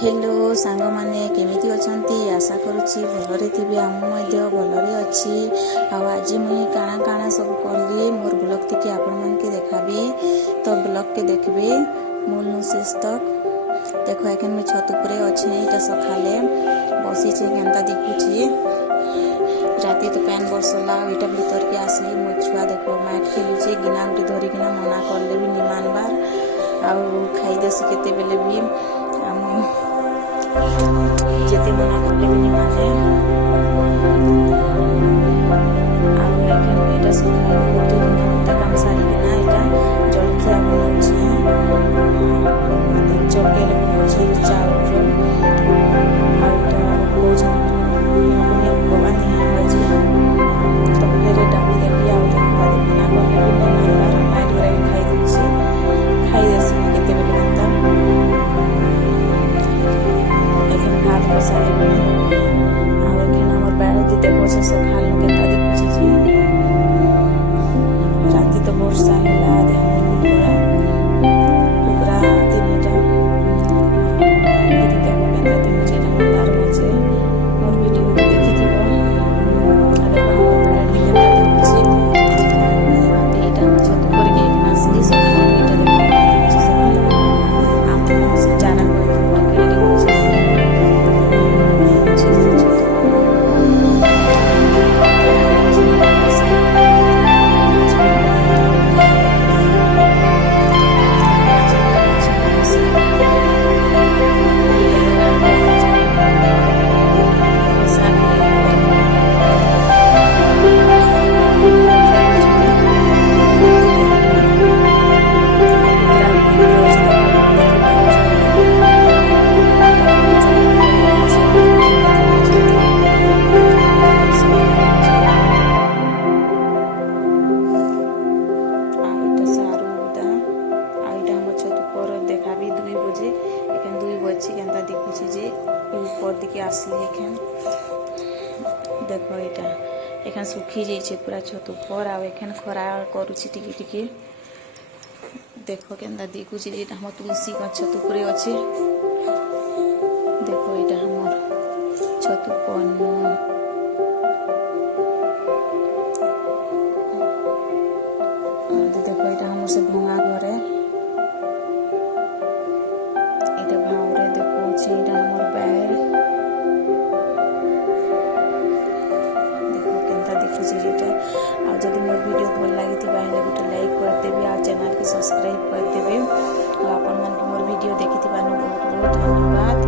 Hello सांग माने केमिति अछंती आशा करुछि भलरे थिबे आम मध्य भलरे अछि आज मुई काना काना सब करली मोर ब्लॉग टिके आपण मन के देखाबी तो ब्लॉग के देखबे मूल नुशेष तक देखो एखन मुई छत ऊपर अछि एटा सखाले बसी छे केनता दिखुछि राती तो पैन बरसला एटा भीतर के आसली मो छुआ देखो मैट खेलुछि गिना उठी धरि किना मना करले भी निमान बार आउ खाई देसी केते बेले भी जेते मना करले भी निमाने आउ एखन एटा सखाले उठी किना बुता काम सारी किना एटा जलखिया बनउछि चकेले बनउछि चाउर आउ तो कोजन कोने कोबानी आछि तो फेरे डाबी देबी आउ देखा मना करले भी निमान बार माइट गरे खाई दुछि खाई देसी केते बेले बनता भात बसाले आमर बाड़ दी देखो से सखाल केता दिखुछि राति तो वर्षा होला दे कुकरा तीनटा ये देखो केता दिखुछि मंदार होचे और वीडियो देखि देबो आ देखो हमर बाड़ दी केता दिखुछि राति एटा छत ऊपर के एक नासली सखाल एटा देखो दिखुछि सखाल आम से जाना कोई के दिखुछि देखो एटा एखन सुखी जाइए पूरा छत ऊपर आ एखन खरा करुछि टिके टिके देखो केनता दिखुछि जेटा हम तुलसी का छत ऊपर अछि देखो एटा हमर छत ऊपर देखो एटा हमर से भंगा घर है एटा भावरे देखो छी एटा हमर बैर आ जदि मोर वीडियो भल लगी गोटे लाइक कर देबे आ चैनल के सब्सक्राइब कर देबे और आपन मन मोर वीडियो देखि बहुत बहुत धन्यवाद।